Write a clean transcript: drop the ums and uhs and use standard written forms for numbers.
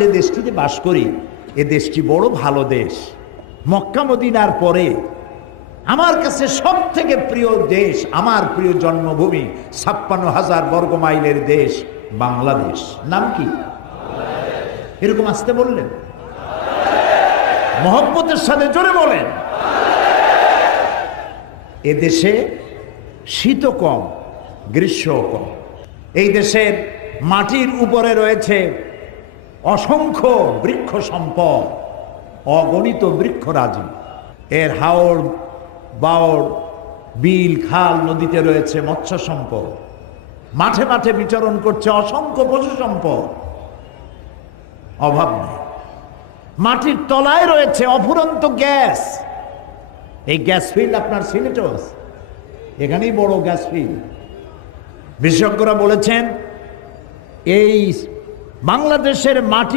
যে দেশটিতে বাস করি এ দেশটি বড় ভালো দেশ। মক্কা মদিনার পরে আমার কাছে সব থেকে প্রিয় দেশ, আমার প্রিয় জন্মভূমি, 56,000 বর্গ মাইলের দেশ বাংলাদেশ। নাম কি? এরকম আসতে বললেন, মহব্বতের সাথে জোরে বলেন। এ দেশে শীত কম, গ্রীষ্ম কম। এই দেশের মাটির উপরে রয়েছে অসংখ্য বৃক্ষ সম্পদ, অগণিত বৃক্ষরাজি। এর হাওড় বাওড়, বিল খাল নদীতে রয়েছে মৎস্য সম্পদ। মাঠে মাঠে বিচরণ করছে অসংখ্য পশু সম্পদ, অভাব নেই। মাটির তলায় রয়েছে অফুরন্ত গ্যাস। এই গ্যাস ফিল্ড আপনার সিলেটেও আছে, এখানেই বড় গ্যাস ফিল্ড। বিশেষজ্ঞরা বলেছেন এই বাংলাদেশের মাটি